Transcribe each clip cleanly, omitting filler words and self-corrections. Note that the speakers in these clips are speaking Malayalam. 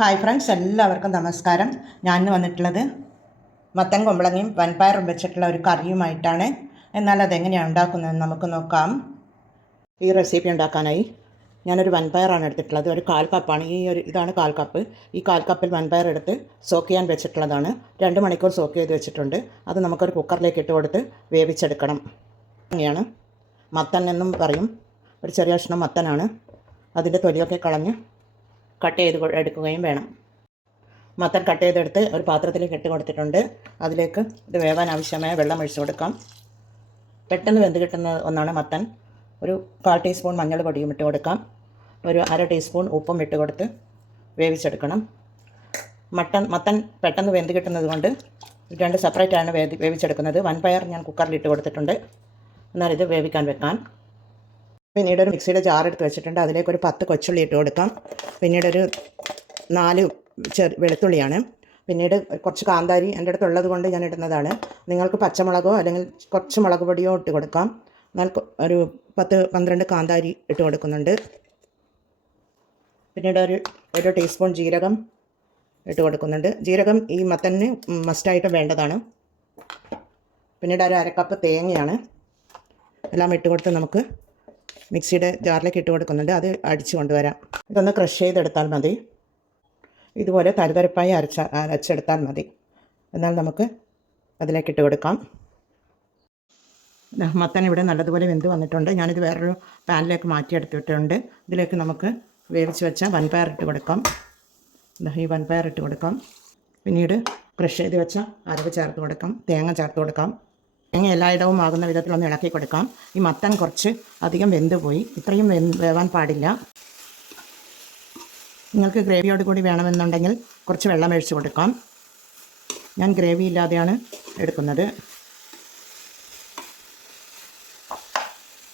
ഹായ് ഫ്രണ്ട്സ്, എല്ലാവർക്കും നമസ്കാരം. ഞാൻ ഇന്ന് വന്നിട്ടുള്ളത് മത്തൻ കുമ്പളങ്ങയും വൻപയറും വെച്ചിട്ടുള്ള ഒരു കറിയുമായിട്ടാണ്. എന്നാൽ അതെങ്ങനെയാണ് ഉണ്ടാക്കുന്നതെന്ന് നമുക്ക് നോക്കാം. ഈ റെസിപ്പി ഉണ്ടാക്കാനായി ഞാനൊരു വൻപയറാണ് എടുത്തിട്ടുള്ളത്. ഒരു 1/4 കപ്പാണ്. ഇതാണ് 1/4 കപ്പ്. ഈ 1/4 കപ്പിൽ വൻപയർ എടുത്ത് സോക്ക് ചെയ്യാൻ വെച്ചിട്ടുള്ളതാണ്. 2 മണിക്കൂർ സോക്ക് ചെയ്ത് വെച്ചിട്ടുണ്ട്. അത് നമുക്കൊരു കുക്കറിലേക്ക് ഇട്ട് കൊടുത്ത് വേവിച്ചെടുക്കണം. അങ്ങനെയാണ് മത്തൻ എന്നും പറയും. ഒരു ചെറിയ കഷ്ണം മത്തനാണ്. അതിൻ്റെ തൊലിയൊക്കെ കളഞ്ഞ് കട്ട് ചെയ്ത് എടുക്കുകയും വേണം. മത്തൻ കട്ട് ചെയ്തെടുത്ത് ഒരു പാത്രത്തിലേക്ക് ഇട്ട് കൊടുത്തിട്ടുണ്ട്. അതിലേക്ക് ഇത് വേവാൻ ആവശ്യമായ വെള്ളം ഒഴിച്ച് കൊടുക്കാം. പെട്ടെന്ന് വെന്ത് കിട്ടുന്ന ഒന്നാണ് മത്തൻ. ഒരു 1/4 ടീസ്പൂൺ മഞ്ഞൾ പൊടിയും ഇട്ട് കൊടുക്കാം. ഒരു 1/2 ടീസ്പൂൺ ഉപ്പും ഇട്ട് കൊടുത്ത് വേവിച്ചെടുക്കണം. മത്തൻ പെട്ടെന്ന് വെന്ത് കിട്ടുന്നത് കൊണ്ട് രണ്ട് സെപ്പറേറ്റാണ് വേവിച്ചെടുക്കുന്നത്. വൻപയർ ഞാൻ കുക്കറിൽ ഇട്ട് കൊടുത്തിട്ടുണ്ട്. എന്നാൽ ഇത് വേവിക്കാൻ വെക്കാം. പിന്നീട് ഒരു മിക്സിയുടെ ജാർ എടുത്ത് വെച്ചിട്ടുണ്ട്. അതിലേക്ക് ഒരു 10 കൊച്ചുള്ളി ഇട്ട് കൊടുക്കാം. പിന്നീട് ഒരു 4 വെളുത്തുള്ളിയാണ്. പിന്നീട് കുറച്ച് കാന്താരി എൻ്റെ അടുത്തുള്ളത് കൊണ്ട് ഞാൻ ഇടുന്നതാണ്. നിങ്ങൾക്ക് പച്ചമുളകോ അല്ലെങ്കിൽ കുറച്ച് മുളക് പൊടിയോ ഇട്ട് കൊടുക്കാം. എന്നാൽ ഒരു 10-12 കാന്താരി ഇട്ട് കൊടുക്കുന്നുണ്ട്. പിന്നീട് ഒരു ടീസ്പൂൺ ജീരകം ഇട്ട് കൊടുക്കുന്നുണ്ട്. ജീരകം ഈ മത്തന് മസ്റ്റായിട്ട് വേണ്ടതാണ്. പിന്നീട് ഒരു 1/2 കപ്പ് തേങ്ങയാണ്. എല്ലാം ഇട്ട് കൊടുത്ത് നമുക്ക് മിക്സിയുടെ ജാറിലേക്ക് ഇട്ട് കൊടുക്കുന്നുണ്ട്. അത് അടിച്ചു കൊണ്ടുവരാം. ഇതൊന്ന് ക്രഷ് ചെയ്തെടുത്താൽ മതി. ഇതുപോലെ തരിതരിപ്പായി അരച്ചെടുത്താൽ മതി. എന്നാൽ നമുക്ക് അതിലേക്ക് ഇട്ട് കൊടുക്കാം. മത്തൻ ഇവിടെ നല്ലതുപോലെ വെന്ത് വന്നിട്ടുണ്ട്. ഞാനിത് വേറൊരു പാനിലേക്ക് മാറ്റിയെടുത്തിട്ടുണ്ട്. ഇതിലേക്ക് നമുക്ക് വേവിച്ച് വെച്ച വൻപയർ ഇട്ട് കൊടുക്കാം. ഈ വൻപയർ ഇട്ട് കൊടുക്കാം. പിന്നീട് ക്രഷ് ചെയ്ത് വെച്ച അരവ് ചേർത്ത് കൊടുക്കാം. തേങ്ങ ചേർത്ത് കൊടുക്കാം. തേങ്ങ എല്ലായിടവും ആകുന്ന വിധത്തിലൊന്ന് ഇളക്കി കൊടുക്കാം. ഈ മത്തൻ കുറച്ച് അധികം വെന്ത് പോയി. ഇത്രയും വേവാൻ പാടില്ല. നിങ്ങൾക്ക് ഗ്രേവിയോട് കൂടി വേണമെന്നുണ്ടെങ്കിൽ കുറച്ച് വെള്ളം ഒഴിച്ച് കൊടുക്കാം. ഞാൻ ഗ്രേവി ഇല്ലാതെയാണ് എടുക്കുന്നത്.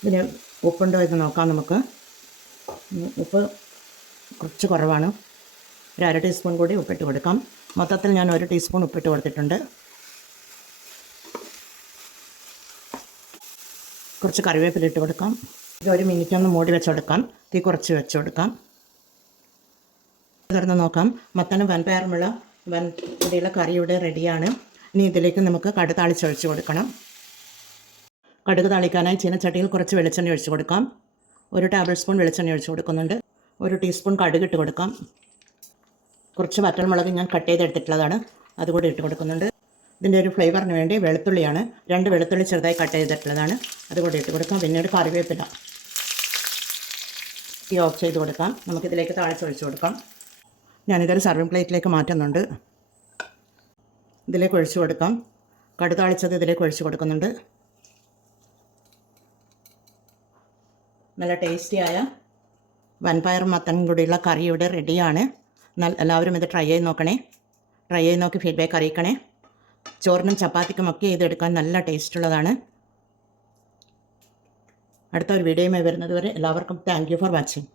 ഇതിന് ഉപ്പുണ്ടോ എന്ന് നോക്കാം നമുക്ക്. ഉപ്പ് കുറച്ച് കുറവാണ്. ഒരു 1/2 ടീസ്പൂൺ കൂടി ഉപ്പിട്ട് കൊടുക്കാം. മൊത്തത്തിൽ ഞാൻ 1 ടീസ്പൂൺ ഉപ്പിട്ട് കൊടുത്തിട്ടുണ്ട്. കുറച്ച് കറിവേപ്പില ഇട്ട് കൊടുക്കാം. ഇത് 1 മിനിറ്റ് ഒന്ന് മൂടി വെച്ച് കൊടുക്കാം. തീ കുറച്ച് വെച്ച് കൊടുക്കാം. തുറന്ന് നോക്കാം. മത്തനും വൻപയറുമുള്ള പൊടിയുള്ള കറി ഇവിടെ റെഡിയാണ്. ഇനി ഇതിലേക്ക് നമുക്ക് കടുക് താളിച്ചൊഴിച്ച് കൊടുക്കണം. കടുക് താളിക്കാനായി ചീനച്ചട്ടിയിൽ കുറച്ച് വെളിച്ചെണ്ണ ഒഴിച്ച് കൊടുക്കാം. 1 ടേബിൾ സ്പൂൺ വെളിച്ചെണ്ണ ഒഴിച്ച് കൊടുക്കുന്നുണ്ട്. 1 ടീസ്പൂൺ കടുക് ഇട്ട് കൊടുക്കാം. കുറച്ച് വറ്റൽമുളക് ഞാൻ കട്ട് ചെയ്തെടുത്തിട്ടുള്ളതാണ്, അതുകൂടി ഇട്ട് കൊടുക്കുന്നുണ്ട്. ഇതിൻ്റെ ഒരു ഫ്ലേവറിന് വേണ്ടി വെളുത്തുള്ളിയാണ്. 2 വെളുത്തുള്ളി ചെറുതായി കട്ട് ചെയ്തിട്ടുള്ളതാണ്, അതുകൂടി ഇട്ട് കൊടുക്കാം. പിന്നീട് കറിവേപ്പില ഈ ഓഫ് ചെയ്ത് കൊടുക്കാം. നമുക്കിതിലേക്ക് താളിച്ചൊഴിച്ച് കൊടുക്കാം. ഞാനിതൊരു സർവിങ് പ്ലേറ്റിലേക്ക് മാറ്റുന്നുണ്ട്. ഇതിലേക്ക് ഒഴിച്ച് കൊടുക്കാം. കടുക് താളിച്ചത് ഇതിലേക്ക് ഒഴിച്ച് കൊടുക്കുന്നുണ്ട്. നല്ല ടേസ്റ്റിയായ വൻപയറും മത്തനും കൂടിയുള്ള കറി ഇവിടെ റെഡിയാണ്. എന്നാൽ എല്ലാവരും ഇത് ട്രൈ ചെയ്ത് നോക്കണേ. ട്രൈ ചെയ്ത് നോക്കി ഫീഡ്ബാക്ക് അറിയിക്കണേ. ചോറിനും ചപ്പാത്തിക്കുമൊക്കെ ഇതെടുക്കാൻ നല്ല ടേസ്റ്റുള്ളതാണ്. അടുത്ത ഒരു വീഡിയോയുമായി വരുന്നത് വരെ എല്ലാവർക്കും താങ്ക് യു ഫോർ വാച്ചിങ്.